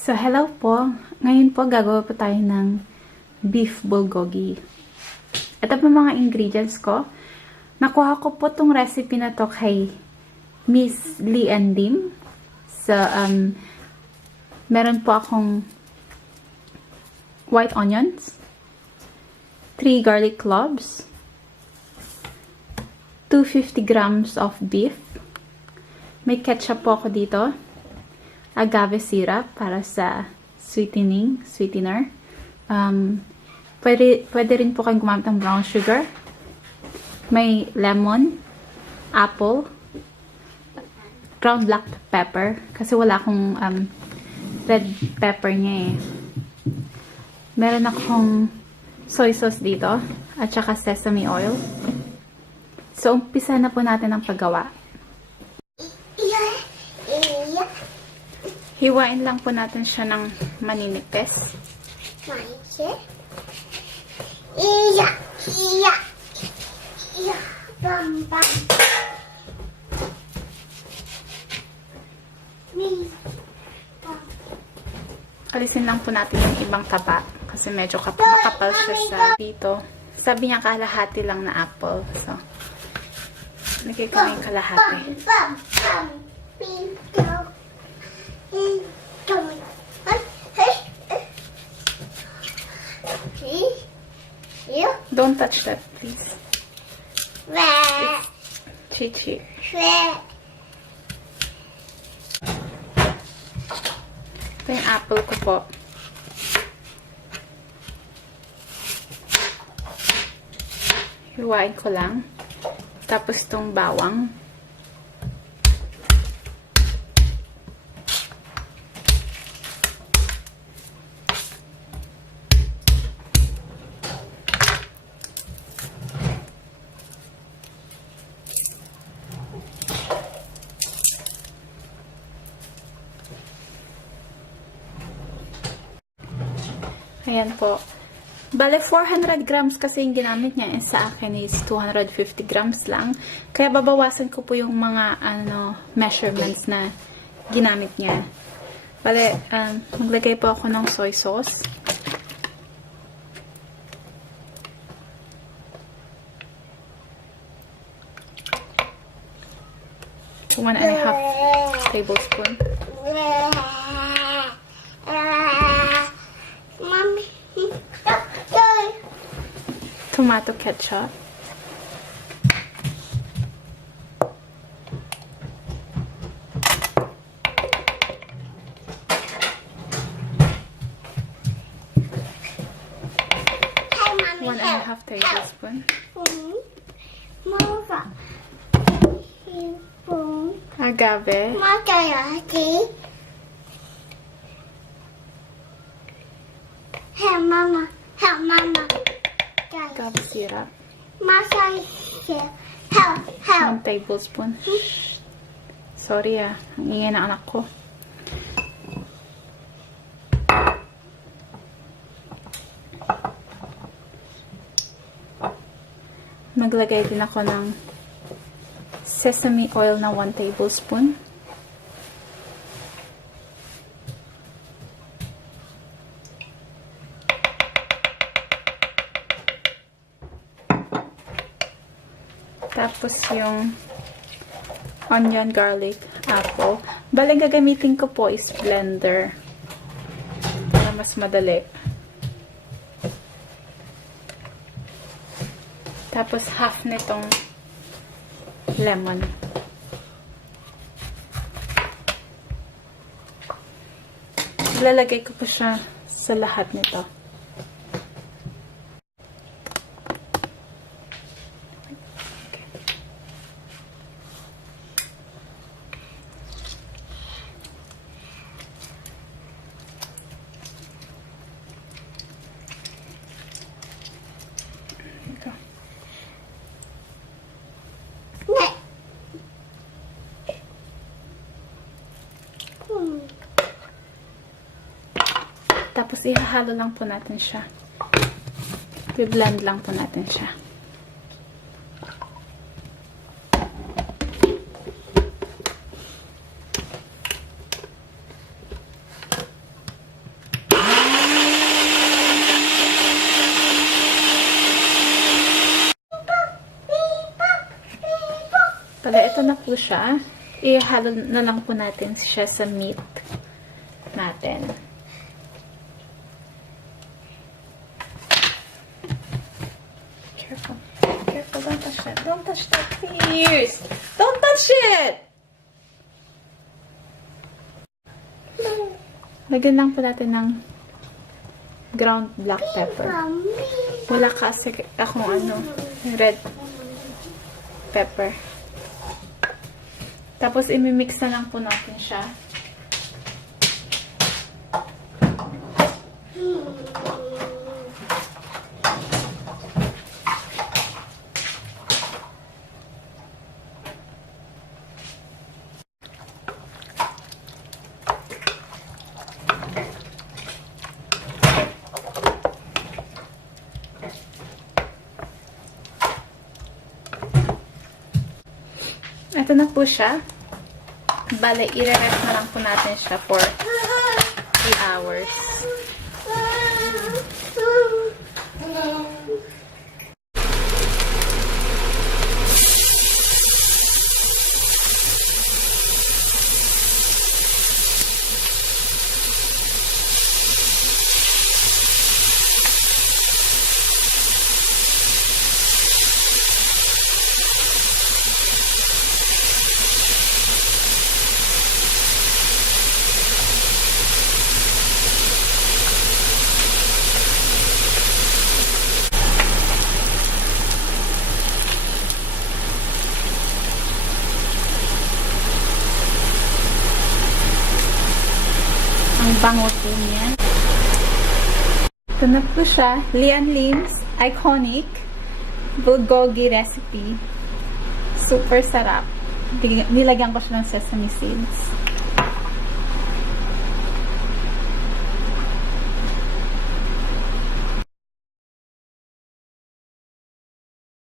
So, hello po. Ngayon po, gagawa po tayo ng beef bulgogi. Ito po mga ingredients ko. Nakuha ko po tong recipe na to kay Miss Lee and Lim. So, meron po akong white onions, 3 garlic cloves, 250 grams of beef. May ketchup po ako dito. Agave syrup para sa sweetener. Pwede rin po kayong gumamit ng brown sugar. May lemon, apple, ground black pepper. Kasi wala akong red pepper niya eh. Meron akong soy sauce dito. At saka sesame oil. So, umpisa na po natin ang paggawa. Hiwain lang po natin siya ng maninipis. Alisin lang po natin yung ibang taba kasi medyo makapal siya sa dito. Sabi niya kalahati lang na apple. So, lagay ko yung kalahati. Don't touch that, please. It's chichi. Ito yung apple ko po. Hiwain ko lang. Tapos itong bawang. Ayan po. Bale, 400 grams kasi yung ginamit niya. And sa akin is 250 grams lang. Kaya babawasan ko po yung mga measurements na ginamit niya. Bale, maglagay po ako ng soy sauce. One and a half tablespoon. Tomato ketchup. One and a half tablespoon. Agave. Help Mama. Help Mama. Agave syrup. Help. 1 tablespoon. Sorry ang ingay na anak ko. Maglagay din ako ng sesame oil na 1 tablespoon. Tapos yung onion, garlic, apple. Bale, gagamitin ko po is blender. Para mas madali. Tapos half nitong lemon. Ilalagay ko po siya sa lahat nito. Tapos, ihahalo lang po natin siya. I-blend lang po natin siya. na po siya. Ihalo na lang po natin siya sa meat natin. Careful. Careful. Don't touch that. Don't touch that, please. Don't touch it! Lagyan lang po natin ng ground black pepper. Wala kasi akong red pepper. Tapos, imimix na lang po natin siya. Ito na po siya. Bale, i-rest na lang po natin siya for 3 hours. Ang bango po niya. Ito na po siya. Lian Lim's iconic bulgogi recipe. Super sarap. Nilagyan ko siya ng sesame seeds.